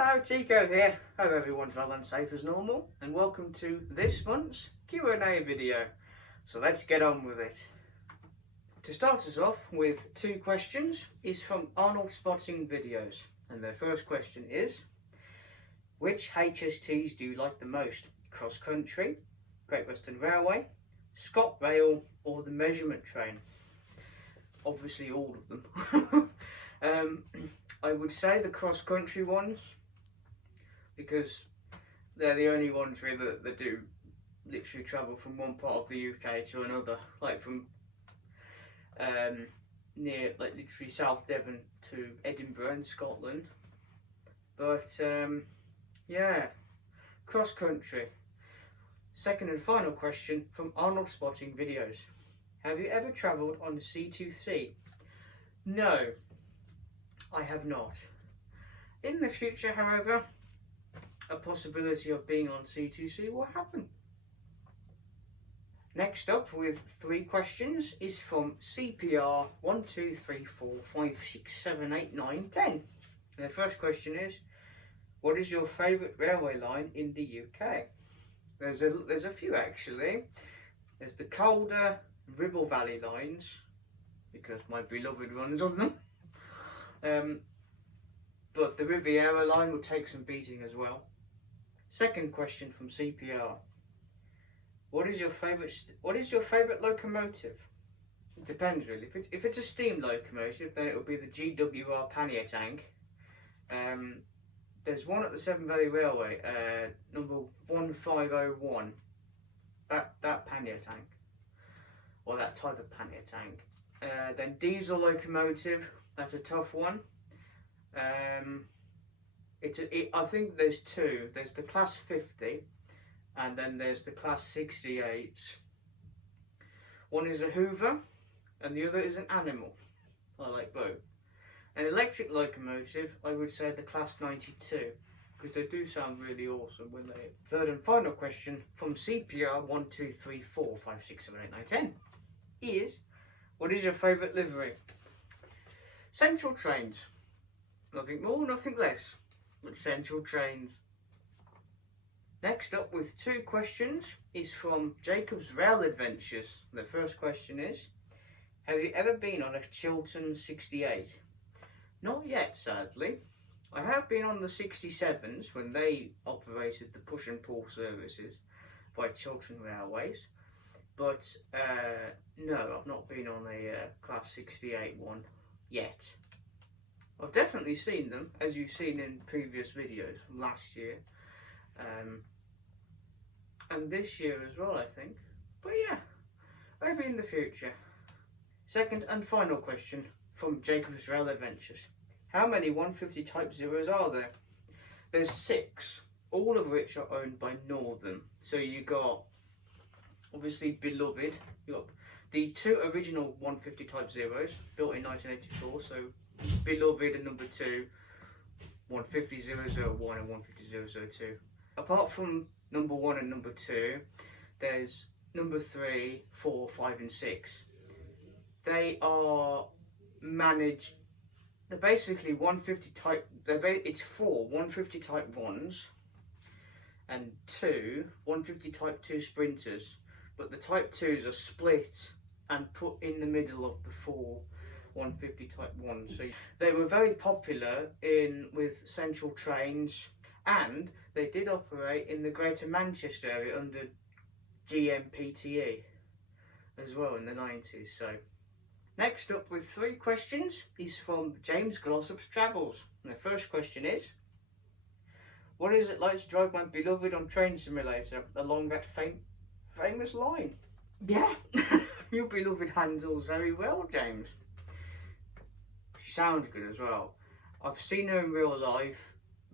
Hello, Chico here. Hope everyone's well and safe as normal, and welcome to this month's Q&A video. So let's get on with it. To start us off with two questions is from Arnold Spotting Videos, and their first question is, which HSTs do you like the most? Cross Country, Great Western Railway, ScotRail, or the Measurement Train? Obviously all of them. I would say the cross country ones, because they're the only ones really that do literally travel from one part of the UK to another, like from near, like literally South Devon to Edinburgh in Scotland. But yeah, cross country. Second and final question from Arnold Spotting Videos. Have you ever travelled on the C2C? No, I have not. In the future, however, a possibility of being on C2C will happen. Next up with three questions is from CPR 1, 2, 3, 4, 5, 6, 7, 8, 9, 10. And the first question is, what is your favourite railway line in the UK? There's a few actually. There's the Calder, Ribble Valley lines, because my beloved runs on them. But the Riviera line will take some beating as well. Second question from CPR. What is your favourite locomotive? It depends really. If it's a steam locomotive, then it will be the GWR pannier tank. There's one at the Severn Valley Railway, number 1501. That pannier tank, or that type of pannier tank. Then diesel locomotive. That's a tough one. I think there's two. There's the Class 50, and then there's the Class 68. One is a Hoover, and the other is an Animal. I like both. An electric locomotive, I would say the Class 92, because they do sound really awesome when they. Third and final question from CPR 1, 2, 3, 4, 5, 6, 7, 8, 9, 10 is, what is your favourite livery? Central Trains. Nothing more, nothing less, but Central Trains. Next up with two questions is from Jacob's Rail Adventures. The first question is, have you ever been on a Chiltern 68? Not yet, sadly. I have been on the 67s when they operated the push and pull services by Chiltern Railways, but no, I've not been on a Class 68 one yet. I've definitely seen them, as you've seen in previous videos from last year, and this year as well, I think. But yeah, maybe in the future. Second and final question from Jacob's Rail Adventures. How many 150 Type Zeros are there? There's 6, all of which are owned by Northern. So you got, obviously, beloved. You got the 2 original 150 Type Zeros, built in 1984, so beloved and number 2, 150001 and 150002. Apart from number 1 and number 2, there's number 3, 4, 5 and 6. They are managed, they're basically 150 type, it's 4 150 type 1s and 2 150 type 2 sprinters, but the type 2s are split and put in the middle of the 4 150 type 1s. So they were very popular with Central Trains, and they did operate in the Greater Manchester area under GMPTE as well in the 90s. So next up with 3 questions is from James Glossop's Travels. And the first question is, what is it like to drive my beloved on Train Simulator along that famous line? Yeah, your beloved handles very well, James. She sounds good as well. I've seen her in real life,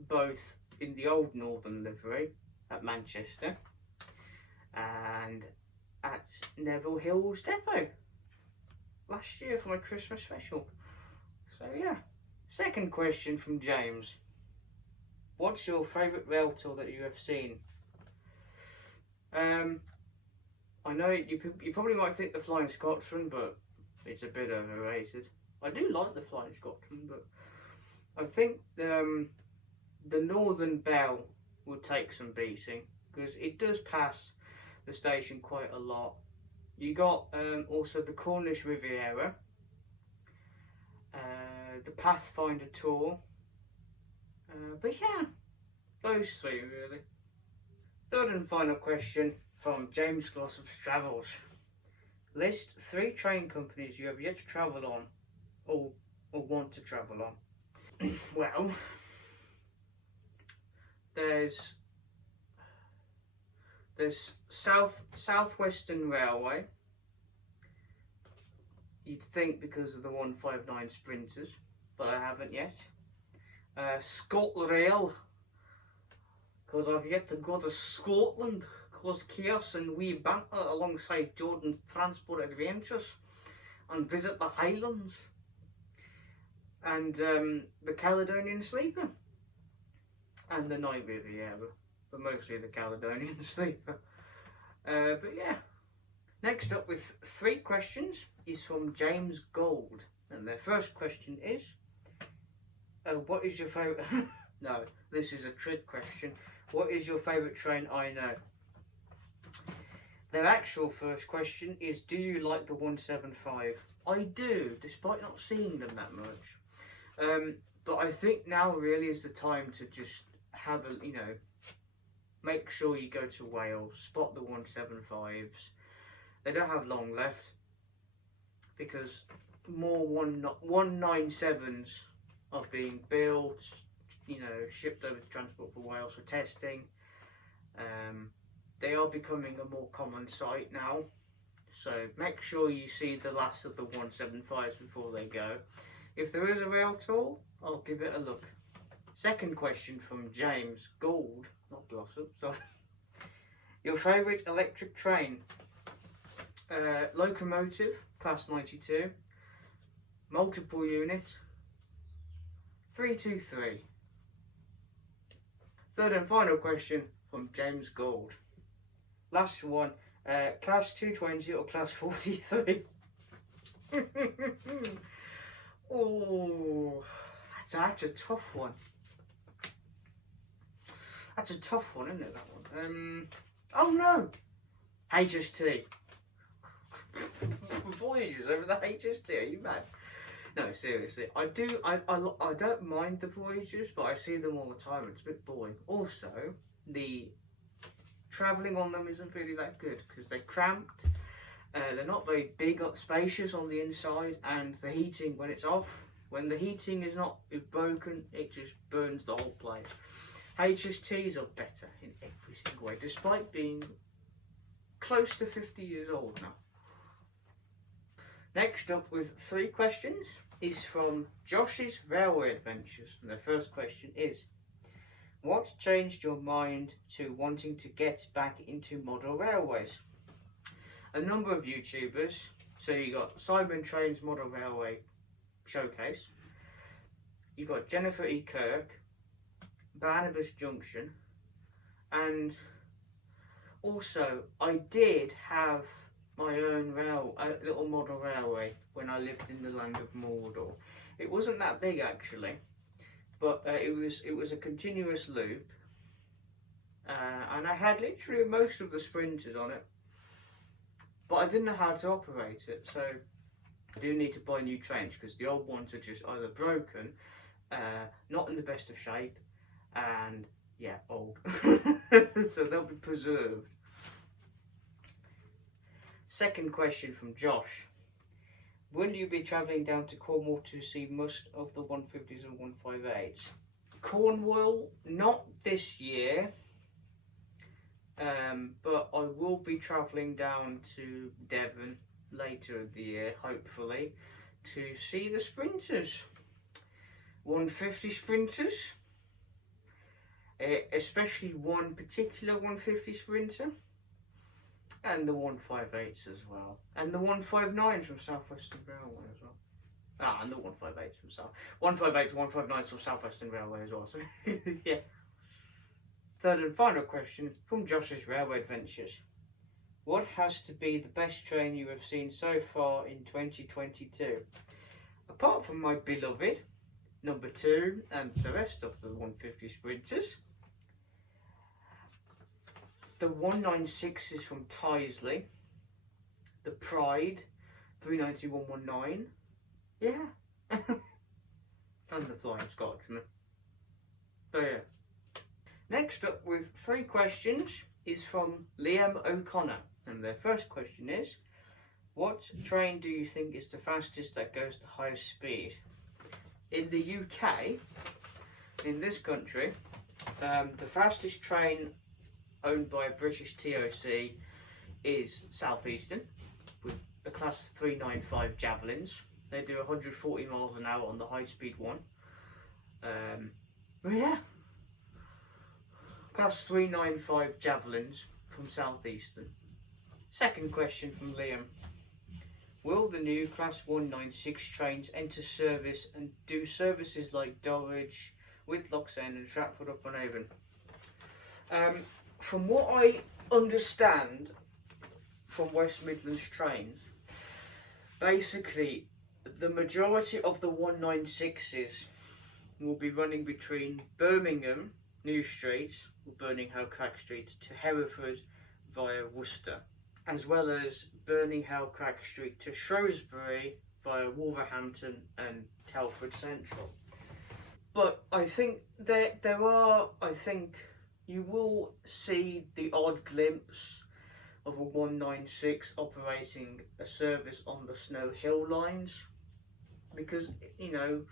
both in the old Northern livery at Manchester and at Neville Hills Depot last year for my Christmas special. So yeah. Second question from James. What's your favourite rail tour that you have seen? I know you probably might think the Flying Scotsman, but it's a bit overrated. I do like the Flying Scotsman, but I think the Northern Belle will take some beating because it does pass the station quite a lot. You got also the Cornish Riviera, the Pathfinder Tour, but yeah, those three really. Third and final question from James Glossop's Travels. List 3 train companies you have yet to travel on, or want to travel on. Well, there's Southwestern Railway. You'd think because of the 159 Sprinters, but I haven't yet. ScotRail, because I've yet to go to Scotland, cause chaos and wee banter alongside Jordan's Transport Adventures, and visit the Highlands, and the Caledonian Sleeper, and the Night Riviera, but mostly the Caledonian Sleeper. But yeah. Next up with 3 questions is from James Gold, and their first question is, what is your favourite... No, this is a trick question. What is your favourite train I know? Their actual first question is, do you like the 175? I do, despite not seeing them that much. But I think now really is the time to just have a, make sure you go to Wales, spot the 175s. They don't have long left because more 197s are being built, shipped over to Transport for Wales for testing. They are becoming a more common sight now, so make sure you see the last of the 175s before they go. If there is a rail tour, I'll give it a look. Second question from James Gould, not Glossop, sorry. Your favourite electric train? Locomotive, class 92, multiple unit, 323. Third and final question from James Gould. Last one, class 220 or class 43? Oh, that's a tough one. That's a tough one, isn't it, that one? Oh no, HST. Voyages over the HST, are you mad? No, seriously, I don't mind the Voyages, but I see them all the time and it's a bit boring. Also, the travelling on them isn't really that good because they're cramped, they're not very big or spacious on the inside, and the heating, when it's off, when the heating is broken, it just burns the whole place. HSTs are better in every single way, despite being close to 50 years old now. Next up with 3 questions is from Josh's Railway Adventures, and the first question is, what changed your mind to wanting to get back into model railways? A number of YouTubers, so you got Simon Train's Model Railway Showcase, you got Jennifer E. Kirk, Barnabas Junction, and also I did have my own little model railway when I lived in the land of Mordor. It wasn't that big actually, but it was a continuous loop, and I had literally most of the sprinters on it, but I didn't know how to operate it, so I do need to buy new trains because the old ones are just either broken, not in the best of shape, and yeah, old. So they'll be preserved. Second question from Josh. Will you be travelling down to Cornwall to see most of the 150s and 158s? Cornwall, not this year, but I will be travelling down to Devon later in the year, hopefully, to see the sprinters. 150 sprinters, especially one particular 150 sprinter, and the 158s as well, and the 159s from South Western Railway as well. And the 158s from 158s, 159s from South Western Railway as well. So yeah. Third and final question from Josh's Railway Adventures. What has to be the best train you have seen so far in 2022? Apart from my beloved number 2 and the rest of the 150 sprinters. The 196 is from Tysley. The Pride 39119. Yeah. And the Flying Scotsman. So yeah. Next up with 3 questions is from Liam O'Connor. And their first question is, what train do you think is the fastest that goes the highest speed? In the UK, in this country, the fastest train owned by a British TOC is Southeastern with the class 395 Javelins. They do 140 miles an hour on the high speed one. But yeah, class 395 Javelins from Southeastern. Second question from Liam. Will the new class 196 trains enter service and do services like Dulwich, Whitlock's End and Stratford upon Avon? From what I understand from West Midlands trains, basically the majority of the 196s will be running between Birmingham, New Street, or Birmingham Crack Street, to Hereford via Worcester, as well as Birmingham Crack Street to Shrewsbury via Wolverhampton and Telford Central. But I think you will see the odd glimpse of a 196 operating a service on the Snow Hill lines, because you know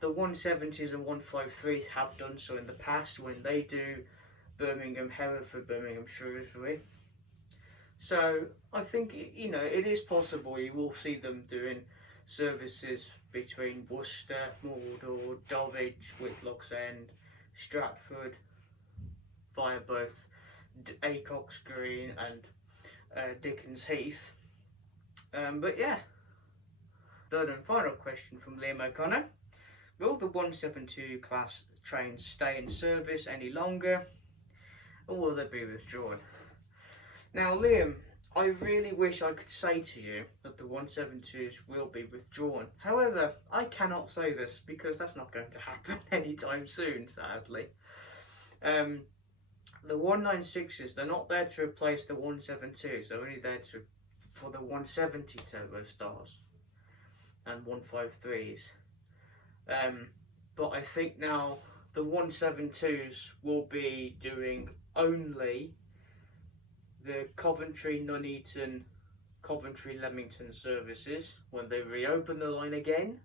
the 170s and 153s have done so in the past when they do Birmingham Hereford, Birmingham Shrewsbury. So I think it is possible you will see them doing services between Worcester, Mordor, Dulwich, Whitlock's End, Stratford via both Acock's Green and Dickens Heath. But yeah, third and final question from Liam O'Connor. Will the 172 class trains stay in service any longer, or will they be withdrawn? Now Liam, I really wish I could say to you that the 172s will be withdrawn. However, I cannot say this because that's not going to happen anytime soon, sadly. The 196s, they're not there to replace the 172s, they're only there for the 170 turbo stars and 153s. But I think now the 172s will be doing only the Coventry, Nuneaton, Coventry, Leamington services when they reopen the line again,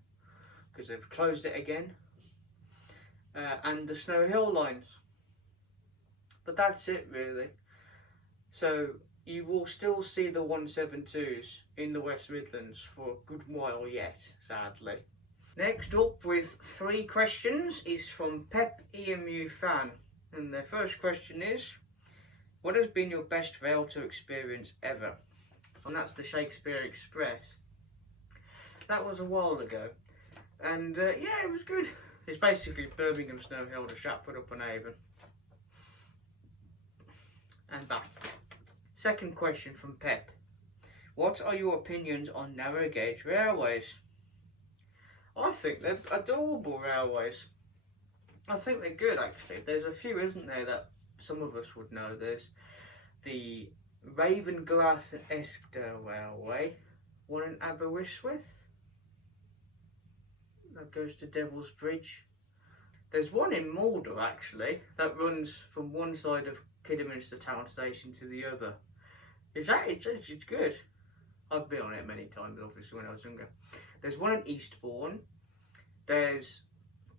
because they've closed it again, and the Snow Hill lines. But that's it really. So you will still see the 172s in the West Midlands for a good while yet, sadly. Next up with 3 questions is from Pep Eemu fan, and their first question is, what has been your best rail tour experience ever? And that's the Shakespeare Express. That was a while ago, and yeah, it was good. It's basically Birmingham Snow Hill to Stratford upon Avon and back. Second question from Pep. What are your opinions on narrow gauge railways? I think they're adorable railways. I think they're good actually. There's a few, isn't there, that some of us would know. There's the Ravenglass and Eskdale Railway, one in Aberystwyth that goes to Devil's Bridge. There's one in Mordor actually that runs from one side of Kidderminster town station to the other. It's good. I've been on it many times, obviously, when I was younger. There's one in Eastbourne. There's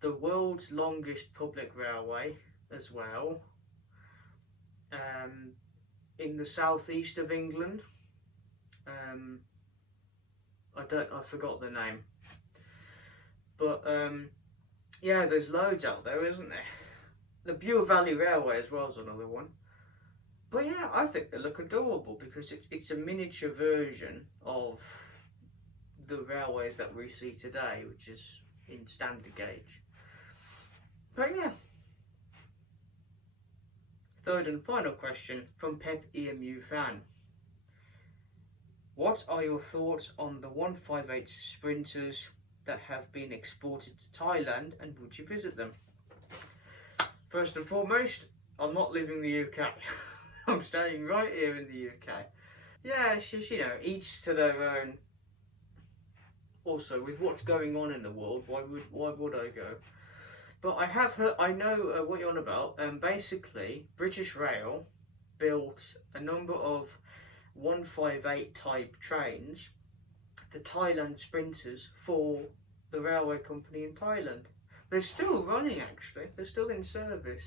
the world's longest public railway as well, in the southeast of England. I forgot the name, but yeah, there's loads out there, isn't there? The Bure Valley Railway as well is another one. But yeah, I think they look adorable because it's a miniature version of the railways that we see today, which is in standard gauge. But yeah. Third and final question from Pep Eemu fan. What are your thoughts on the 158 Sprinters that have been exported to Thailand, and would you visit them? First and foremost, I'm not leaving the UK. I'm staying right here in the UK. Yeah, it's just, you know, each to their own. Also, with what's going on in the world, why would I go? But I have heard, I know what you're on about. Basically, British Rail built a number of 158 type trains, the Thailand Sprinters, for the railway company in Thailand. They're still running, actually. They're still in service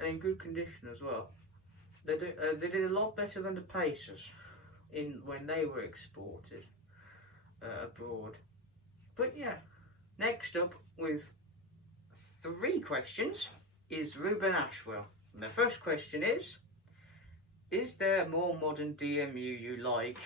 and in good condition as well. They did a lot better than the Pacers when they were exported abroad. But yeah, next up with 3 questions is Reuben Asheville. And the first question is there a more modern DMU you like?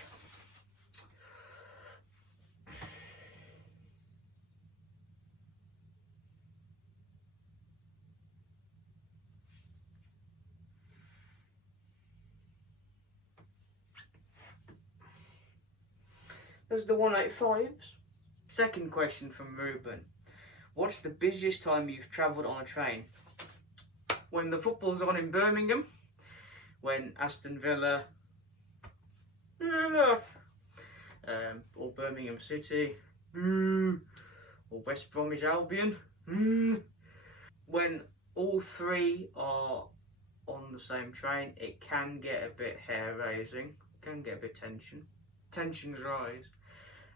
There's the 185s. Second question from Reuben. What's the busiest time you've travelled on a train? When the football's on in Birmingham, when Aston Villa, or Birmingham City, or West Bromwich Albion, when all 3 are on the same train, it can get a bit hair-raising, it can get a bit tensions rise,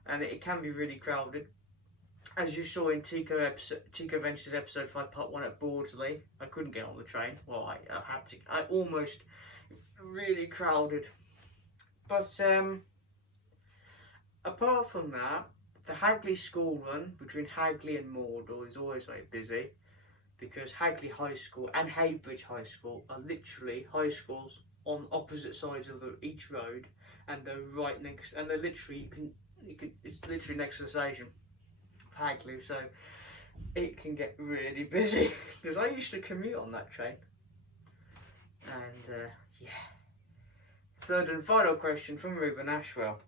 and it can be really crowded. As you saw in Tico Ventures episode 5 part 1 at Bordesley, I couldn't get on the train. Well, I had to. I almost really crowded. But apart from that, the Hagley school run between Hagley and Mordor is always very busy, because Hagley High School and Heybridge High School are literally high schools on opposite sides of each road, and they're right next. And they're literally it's literally next to the station. Hagley, so it can get really busy because I used to commute on that train. And yeah. Third and final question from Reuben Asheville.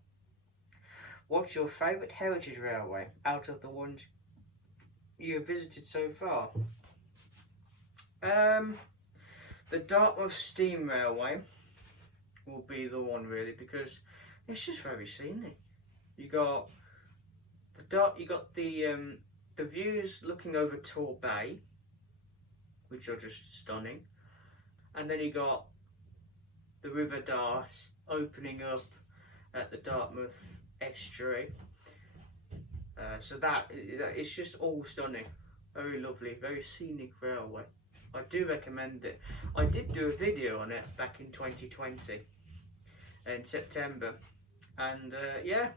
What's your favourite heritage railway out of the ones you have visited so far? The Dartmouth Steam Railway will be the one, really, because it's just very scenic. You got the views looking over Tor Bay, which are just stunning, and then you got the River Dart opening up at the Dartmouth estuary. So that it's just all stunning, very lovely, very scenic railway. I do recommend it. I did do a video on it back in 2020 in September, and yeah.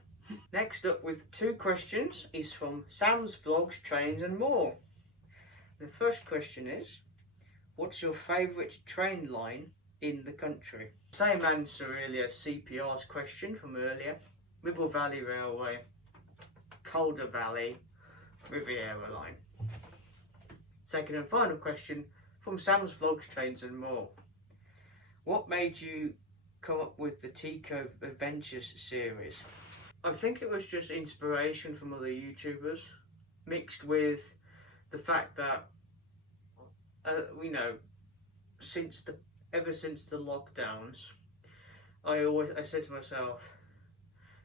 Next up with 2 questions is from Sam's Vlogs, Trains and More. The first question is, what's your favourite train line in the country? Same answer earlier, CPR's question from earlier. Ribble Valley Railway, Calder Valley, Riviera Line. Second and final question from Sam's Vlogs, Trains and More. What made you come up with the Tico Adventures series? I think it was just inspiration from other YouTubers, mixed with the fact that, ever since the lockdowns, I said to myself,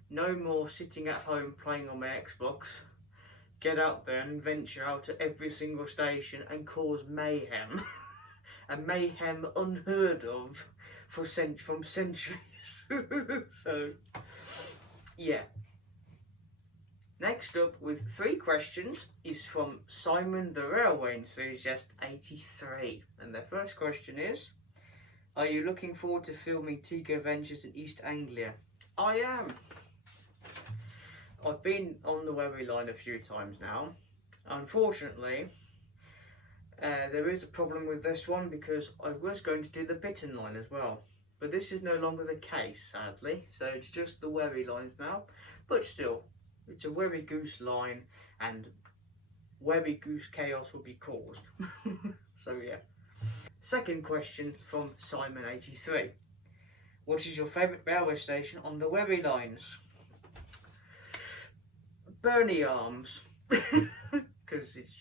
no more sitting at home playing on my Xbox. Get out there and venture out to every single station and cause mayhem, and mayhem unheard of from centuries. So. Yeah. Next up with 3 questions is from Simon the Railway Enthusiast 83, and the first question is, are you looking forward to filming Tico Ventures in East Anglia? I am. I've been on the Wherry line a few times now. Unfortunately, there is a problem with this one because I was going to do the Bitton line as well. But this is no longer the case, sadly, so it's just the Wherry lines now. But still, it's a Wherry Goose line, and Wherry Goose chaos will be caused. So yeah. Second question from Simon83. What is your favourite railway station on the Wherry lines? Burney Arms. because it's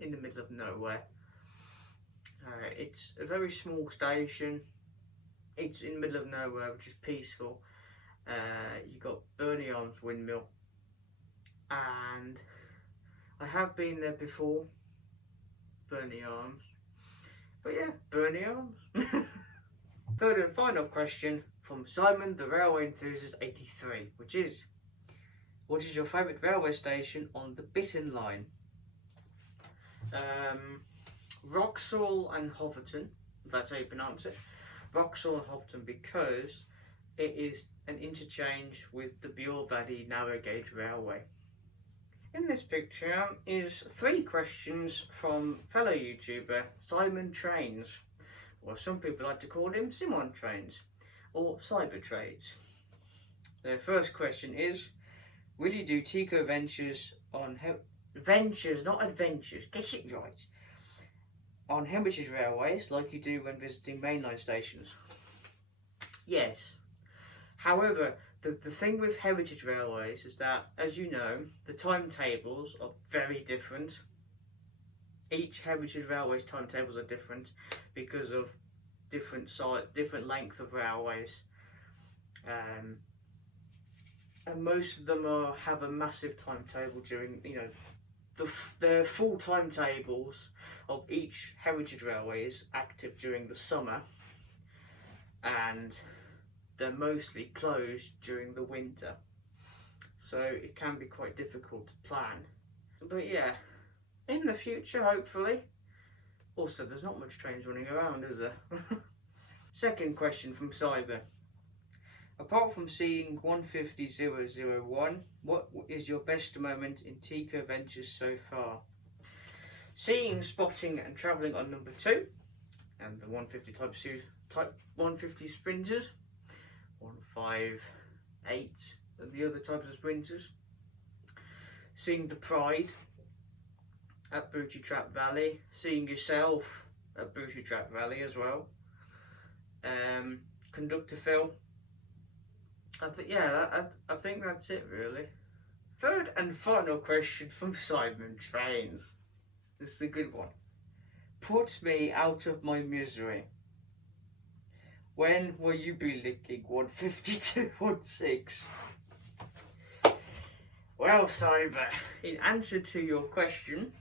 in the middle of nowhere. It's a very small station. It's in the middle of nowhere, which is peaceful. You got Burney Arms windmill, and I have been there before. Burney Arms, but yeah, Burney Arms. Third and final question from Simon the Railway Enthusiast 83, which is, what is your favourite railway station on the Bitten line? Wroxall and Hoverton, if that's how you pronounce it. Wroxall and Hoverton, because it is an interchange with the Bure Valley narrow gauge railway. In this picture is 3 questions from fellow YouTuber Simon Trains, or some people like to call him Simon Trains, or Cyber Trades. The first question is, will you do Tico Ventures on Ventures, not Adventures, get it right, on Heritage Railways like you do when visiting mainline stations? Yes. However, the thing with Heritage Railways is that, as you know, the timetables are very different. Each Heritage Railways timetables are different because of different length of railways, and most of them have a massive timetable during, you know, the full timetables of each Heritage Railway is active during the summer, and they're mostly closed during the winter, so it can be quite difficult to plan. But yeah, in the future, hopefully. Also, there's not much trains running around, is there? Second question from Cyber. Apart from seeing 150,001, what is your best moment in Tico Ventures so far? Seeing, spotting and travelling on number 2 and the 150 type 150 sprinters, 158 and the other types of sprinters. Seeing the Pride at Booty Trap Valley, seeing yourself at Booty Trap Valley as well. Conductor Phil. I think that's it really. Third and final question from Simon Trains. This is a good one. Put me out of my misery. When will you be licking 152.16? Well, Cyber, in answer to your question,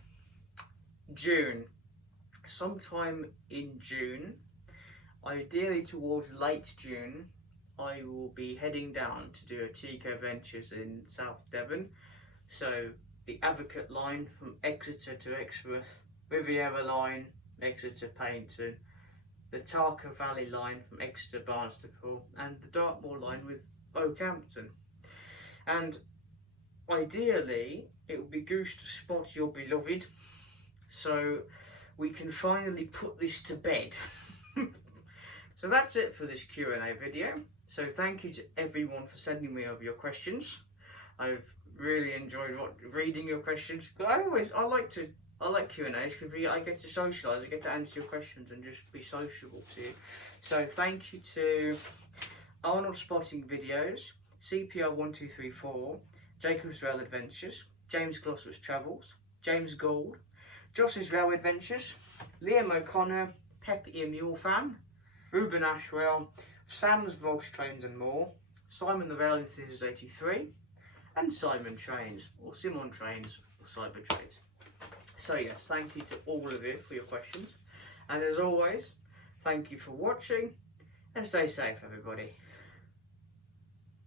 June. Sometime in June, ideally towards late June, I will be heading down to do a Tico Ventures in South Devon. So the Advocate line from Exeter to Exmouth, Riviera line, Exeter Paynton, the Tarka Valley line from Exeter Barnstaple, and the Dartmoor line with Oakhampton. And ideally, it would be good to spot your beloved, so we can finally put this to bed. So that's it for this Q&A video. So thank you to everyone for sending me over your questions. I've really enjoyed reading your questions. I like Q&As because I get to socialise, I get to answer your questions and just be sociable to you. So thank you to Arnold Spotting Videos, CPR1234, Jacob's Rail Adventures, James Glossop's Travels, James Gould, Josh's Railway Adventures, Liam O'Connor, Pep Eemu fan, Reuben Asheville, Sam's Vlogs, Trains and More, Simon the Rail Enthusiast 83, and Simon Trains, or Simon Trains, or Cyber Trades. So yes, thank you to all of you for your questions, and as always, thank you for watching, and stay safe everybody.